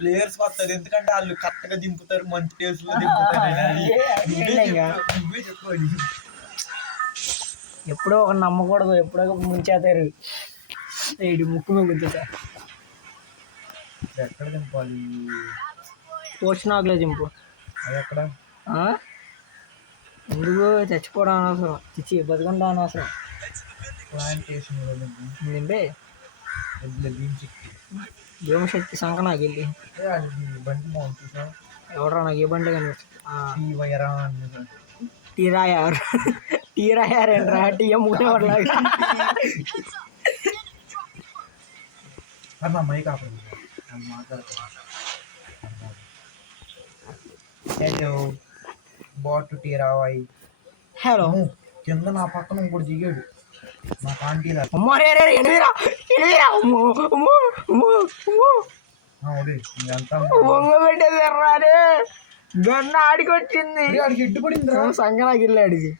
Players వస్తారు, ఎందుకంటే వాళ్ళు కరెక్ట్ గా దింపుతారు, మంచి ప్లేయర్స్ లో దింపుతారు. నువ్వే చెప్పుకోండి. ఎప్పుడో ఒక నమ్మకూడదు, ఎప్పుడో ఒక ముంచేతారు. ఇటు ముక్కు మీద గుద్దుతా. ఎక్కడ దింపాలి? పోషనాకులో దింపు. అది ఎక్కడ? ఎందుకు చచ్చిపోవడం అనవసరం, చిచ్చి బతుకుంటా అనవసరం. ప్లాంటేషన్ దింపే భీమశక్తి సంఖ నాకు వెళ్ళి బండి బాగుంటుంది. ఎవడరా నాకు ఏ బండి కనిపిస్తుంది? టీరాయార్ టీరాయార్ ఏంట్రా? టీఎం ముట్టేవాళ్ళగా. అమ్మాయి కాపాడు హలో బాట్ టీరావాయి. హలో కింద నా పక్కన ఇంకోటి దిగాడు, నా కాంటీలా. పెట్టేసారే గన్న ఆడికి వచ్చింది, ఆడికి ఎడ్డు పడింది. సంగనాకి వెళ్ళి ఆడికి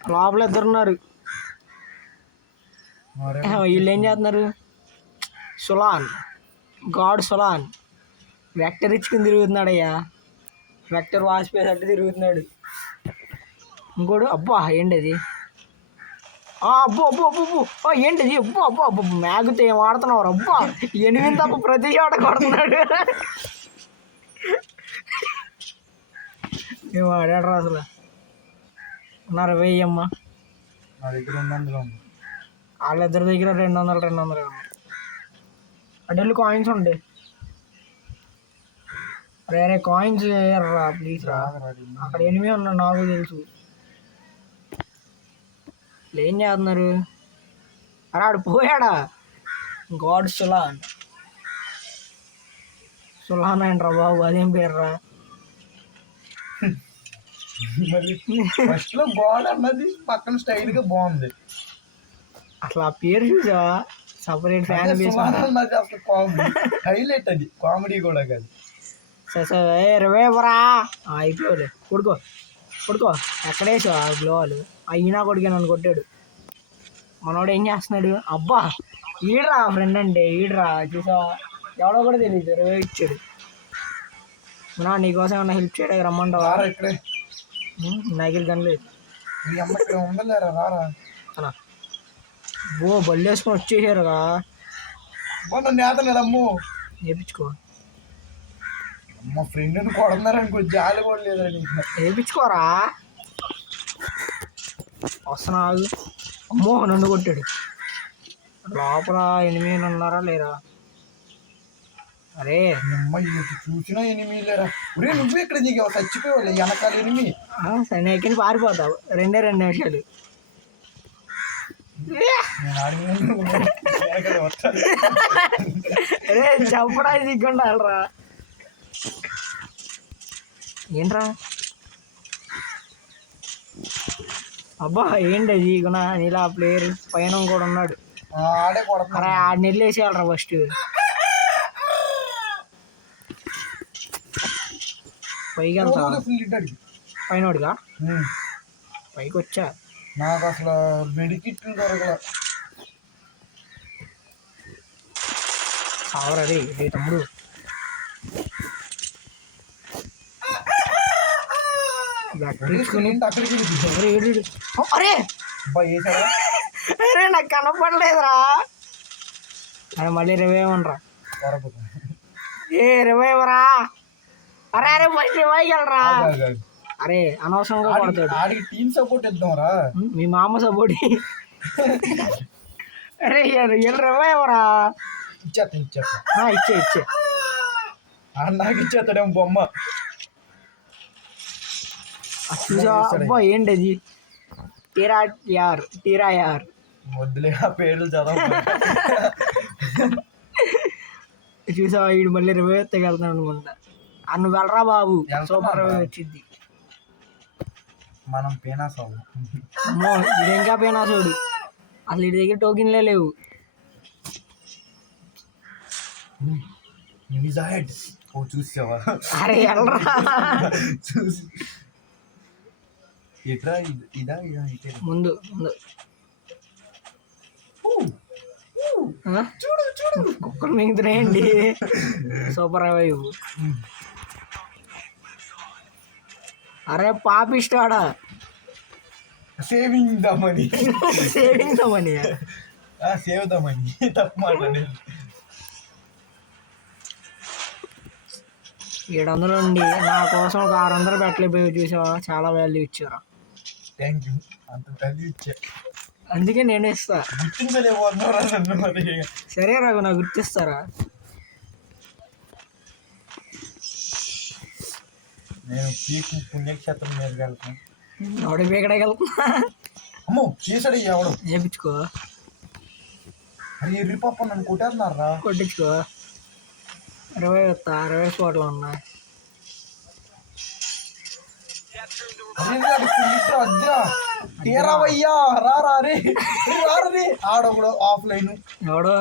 లోపల ఇద్దరున్నారు. వీళ్ళు ఏం చేస్తున్నారు? సులాన్, గాడ్ సులాన్ వెక్టర్ ఇచ్చుకుని తిరుగుతున్నాడు అయ్యా. వెక్టర్ వాసిపోయి అట్టు తిరుగుతున్నాడు. ఇంకోడు అబ్బా ఏంటి అది? అబ్బో అబ్బో అబ్బో ఏంటిది? అబ్బో అబ్బో అబ్బో మ్యాగుతో ఏం ఆడుతున్నావు? అబ్బా 8 తప్ప ప్రతి చోట కొడుతున్నాడు. ఏం ఆడాడు అసలు. ఉన్నారు 1000 అమ్మ నా దగ్గర ఉన్నందులో. వాళ్ళిద్దరి దగ్గర 200 అడ్డలు కాయిన్స్ ఉండే. అరే కాయిన్స్ రా ప్లీజ్ రా. అక్కడ 8 ఉన్నా నాకు తెలుసు. ఏం చేస్తున్నారు? అరే ఆడు పోయాడా? గాడ్ సులాన్. సులాన్ అంటరా బాబు, అదేం పేర్రా? ఫస్ట్ లో గాడ్ అన్నది పక్కన స్టైల్ గా బాగుంది. అసలు ఆ పేరు చూసా, సపరేట్ ఫ్యాన్ బేస్ అన్నది అసలు కామెడీ హైలైట్. అది కామెడీ కూడా కాదు. సరే రివేవరా అయిపోయాడు. కొడుకో ఎక్కడేసా ఆ గ్లోవాలు? అయినా కొడుకే నన్ను కొట్టాడు. మనోడు ఏం చేస్తున్నాడు? అబ్బా ఈడ్రా ఫ్రెండ్ అంటే ఈడ్రా. చూసా ఎవడో కూడా తెలియదు, రివే ఇచ్చాడు. నా నీకోసం ఏమన్నా హెల్ప్ చేయడానికి రమ్మంటావా? ఇక్కడే నాగిల్ కనలేదు. అలా ఓ బళ్ళు వేసుకొని వచ్చేసారుగా. నేతలేదమ్మో వేయించుకో. మా ఫ్రెండ్ కొడుతున్నారనుకో, జాలి కూడా లేదని వేయించుకోరా. వస్తున్నా. అమ్మో నన్ను కొట్టాడు. లోపల 8 ఉన్నారా లేరా? అరే అమ్మాయి చూసినా 8 లేరా? ఒరే నువ్వు ఇక్కడ దిగావు, చచ్చిపోయావు వెనకాల 8. సరే ఎక్కడికి పారిపోతావు. 2 నిమిషాలు. అరే చెప్పడా దిగ్గుండాలరా. ఏంట్రా? అబ్బా ఏంటి అది? నీలా ప్లేయర్ పైన కూడా ఉన్నాడు. అరే ఆడిని వెళ్ళేసేయాలరా ఫస్ట్. పైకి వెళ్తా పైనోడిగా. పైకి వచ్చా. నాకు అసలు మెడికిట్లు దొరకలే. సావరది తమ్ముడు. అరే అరే నాకు కనపడలేదురా. అరే మళ్ళీ రివైవనరా. ఏ రివైవరా? అరే అరే మళ్ళీ రివైగలరా. అరే అనవసరంగా కొడతాడు. Team support ఇద్దాంరా. మీ మామ సపోర్ట్. అరే రివైవరా. ఇచ్చే నాకు ఇచ్చేస్తాడేమో బొమ్మ. చూసా. అబ్బా ఏంటి అది? టీరాయార్. వద్దులే ఆ పేర్లు చదవ. చూసా వీడు మళ్ళీ రివైవ్ ఎత్తగలుగుతాను అనుకుంటా. నువ్వు వెళ్ళరా బాబు, సూపర్ రివైవ్ వచ్చింది. మనం పేనాస్ అవ్వం. అమ్మో ఇది ఇంకా పేనాసోడు. అసలు వీడి దగ్గర టోకెన్లే లేవు. చూసావా? అరే వెళ్ళరా. చూసి ఇట్రా. ఇదా ముందు చూడు చూడు కుక్కలు మింగుతున్నాయండి. Super vibe. అరే పాపిస్తాడా saving the money. Saving the money. Save the money తప్పు మాట్లాడేది. 700 ఉండి నా కోసం ఒక 600 పెట్టలేకపోయి చూసావా, చాలా వాల్యూ ఇచ్చారా. థ్యాంక్ యూ, అంత వాల్యూ ఇచ్చా. అందుకే నేను ఇస్తా. గుర్తించలేకపోతున్నారా నన్ను మరి. సరే రఘు, నాకు గుర్తిస్తారా? నేను పీక్ పుణ్యక్షేత్రం మీద వెళ్తాను. ఎవడ పీకడానికి వెళ్తున్నా? అమ్మో చేసాడు ఎవడు. చేపించుకో. అరే ఎర్రి పాప నన్ను కొట్టేస్తున్నారా. కొట్టించుకో. 20 వస్తా, 20 స్పాట్లో ఉన్నా. తీరావయ్యా రారా రే రారే. ఆడొకడు ఆఫ్లైన్ ఎవడు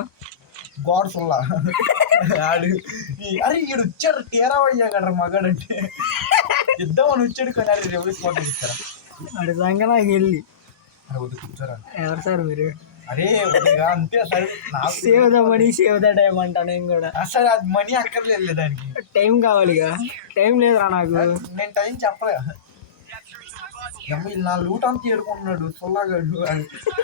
గాడ్స్ వల్ల ఆడు. అరే ఈడు వచ్చాడు తీరావయ్యా కదరా మగాడంటే. ఇద్దామని వచ్చాడు కానీ అది ఎవరి స్పాట్ ఇస్తారా. అడి సంగ నాకు వెళ్ళి కూర్చోరా. ఎవరు సార్ మీరు? అరే అంతే సరే. నాకు save the money save the time అంటా నేను కూడా. అసలు అది మనీ అక్కర్లేదు దానికి, టైం కావాలిగా. టైం లేదురా నాకు. నేను టైం చెప్పలే. నా లూట్ అంతా ఏడుకుంటున్నాడు సొల్లాగాడు.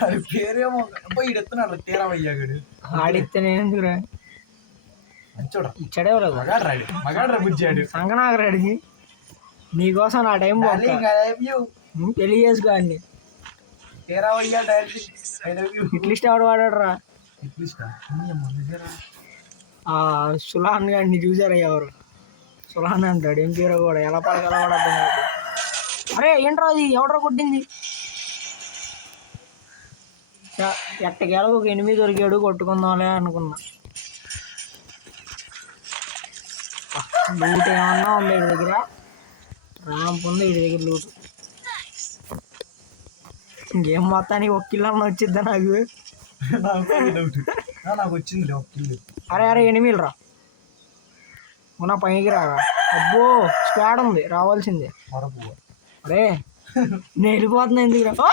అది పేరేమో అబ్బాయి ఈడెత్తున్నాడు తీరావయ్యాగాడు. ఆడితే నేను ఎందుకురా మంచోడా ఇచ్చాడే రాదు. మగాడ్రా బుజ్జాడు. సంగనాగరాడికి నీకోసం నా టైం పెళ్లి చేసుకో అండి. తీరావయ్యా ఇట్లిస్ట్ ఎవడు వాడాడురా? సులాన్ గాడిని చూసారా ఎవరు? సులాన్ అంటాడు. ఏం పేరు కూడా ఎలా పడగల కూడా అర్థం కాదు. అరే ఏంట్రా అది ఎవడరా కొట్టింది? ఎట్టకేళ ఒక 8 దొరికాడు, కొట్టుకుందాంలే అనుకున్నా. లూట్ ఏమన్నా ఉంది వీడి దగ్గర? ర్యాంప్ ఉంది వీడి దగ్గర లూట్. ఇంకేం మొత్తానికి 1 కిలో అన్న వచ్చిద్దా నాకు? నాకు వచ్చింది 1 కిలో. అరే 8 రా ఉన్న పైకి రాగా. అబ్బో స్క్వాడ్ ఉంది, రావాల్సిందే. అరే నేను వెళ్ళిపోతున్నా ఎందుకు?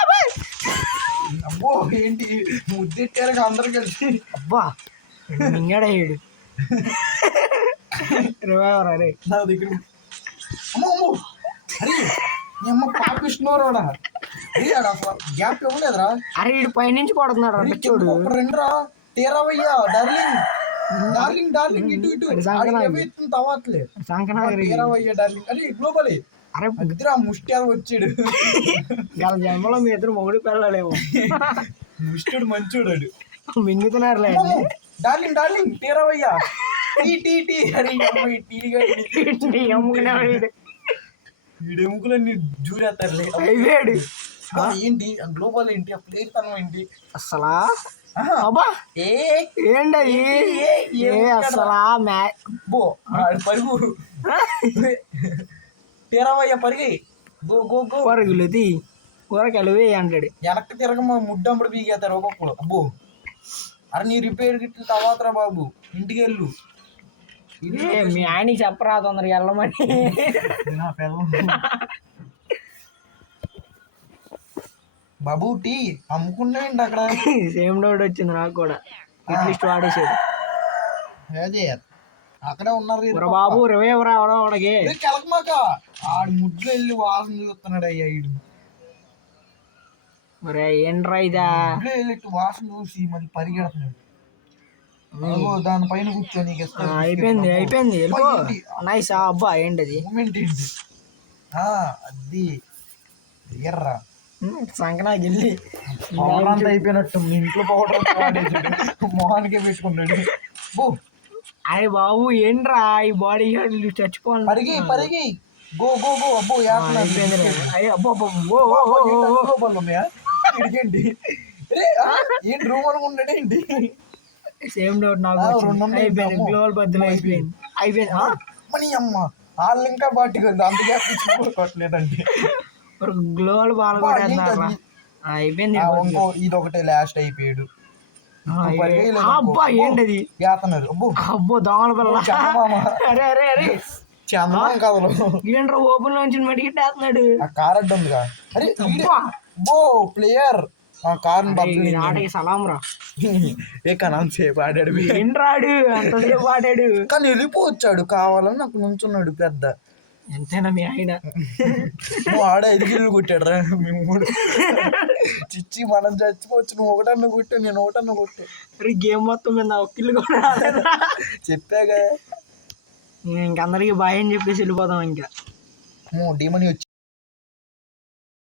అబ్బో ఏంటి ముద్దెట్టారు అందరు కలిసి. అబ్బా మింగాడా ఏడు రివైవర్. అరే నా దగ్గర అమ్మో అరే అమ్మ పాపిస్తున్నారా. అసలు గ్యాప్ ఇవ్వలేదురా. అరే వీడు పైనుంచి కొడుతున్నాడు రా పిచ్చోడు. రెండురా తీరావయ్యా డార్లింగ్ డార్లింగ్ డార్లింగ్ ఇటు ఇటు తవ్వట్లే. తీరావయ్యా డార్లింగ్ అరే గ్లోబలే. అరే ముద్ర ముష్టి వచ్చాడు. వాళ్ళ జన్మలో మీ ఇద్దరు మొగుడు పిల్లలేమో. ముష్టుడు మంచోడు మింగుతున్నారులే. డార్లింగ్ డార్లింగ్ తీరావయ్యా టీ టీ టీ. అరే వీడెముకలన్నీ జూరేస్తారులే. అయిపోయాడు. ఏంటి గ్లోబల్ ఏంటి ఆ ప్లేట్ తనం ఏంటి అసలా? అబ్బా ఏంటది అసలా? బో పరుగు తీరావయ్యా పరిగి గో గో గో. పరుగులుది కూరకెళ్ళవే అంటాడు. వెనక్కి తిరగ ముడ్డంపుడు పీకేస్తారు ఒక్కొక్కడు. అబ్బో అరే నీ రిపేర్ గిట్ల తర్వాతరా బాబు ఇంటికి వెళ్ళు. మీ ఆయనకి చెప్పరా తొందరగా వెళ్ళమని. బాబు టీ అమ్ముకున్నాయండి అక్కడ. సేమ్ డౌట్ వచ్చింది నాకు కూడా. అట్లీస్ట్ వాడేసాడు. అదే అక్కడే ఉన్నారు బాబు రివైవర్ రావడం వాడికి. కెలకమాక ఆడు ముడ్లు వెళ్ళి వాసన చూస్తున్నాడు అయ్యా ఈడు. మరి ఏంట్రా ఇదా? వాసన చూసి మళ్ళీ పరిగెడుతున్నాడు. దానిపైన కూర్చొని అయిపోయింది అయిపోయింది నైస్. అబ్బా ఏంటది మూమెంట్ ఏంటి అది ఎర్రా సంకనాకి వెళ్ళి పౌడర్ అంతా అయిపోయినట్టు ఇంట్లో పౌడర్ మొహానికే పెట్టుకున్నాడు. అరే బాబు ఏంట్రా ఈ బాడీ చచ్చిపోవాలి. పరిగి పరిగి గో గో గో. అబ్బో ఇడికేంటి ఏంటి రూమ్ అనుకుంటాడు ఏంటి? సేమ్ డౌట్ నాకు. అయిపోయింది గ్లోబల్ బద్దలు అయిపోయింది అయిపోయింది. మనీ అమ్మ వాళ్ళు ఇంకా బాటికి అందుకే కొట్టలేదండి. గ్లోబల్ బాల్ అయిపోయింది. ఇంకో ఇది ఒకటే లాస్ట్ అయిపోయాడు. అబ్బా ఏంటది? వేస్తున్నారు. అబ్బో దోమల పిల్ల. అరే అరే అరే చందనం కథలు ఏంట్రా ఓపెన్ లోంచి మడిగట్టేస్తున్నాడు. ఆ కార్ అడ్డు ఉందిగా. అరే బో ప్లేయర్ ఆ కారుని బద్దలు ఆటకి సలాం రా. అంతసేపు ఆడాడు ఏం రాడు అంతసేపు ఆడాడు. కానీ వెళ్ళిపోవచ్చాడు కావాలని నాకు నుంచున్నాడు పెద్ద. ఎంతైనా మీ ఆయన నువ్వు ఆడ 5 గిల్లు కొట్టాడు రా మేము 3. చిచ్చి మనం చచ్చిపోవచ్చు. నువ్వు ఒకటన్నా కొట్టు, నేను ఒకటన్నా కొట్టు. గేమ్ మొత్తం మీద ఒక కిల్లు కూడా రాలేదురా. చెప్పాగా ఇంక అందరికి బాయ్ అని చెప్పేసి వెళ్ళిపోదాం ఇంకా. డీమని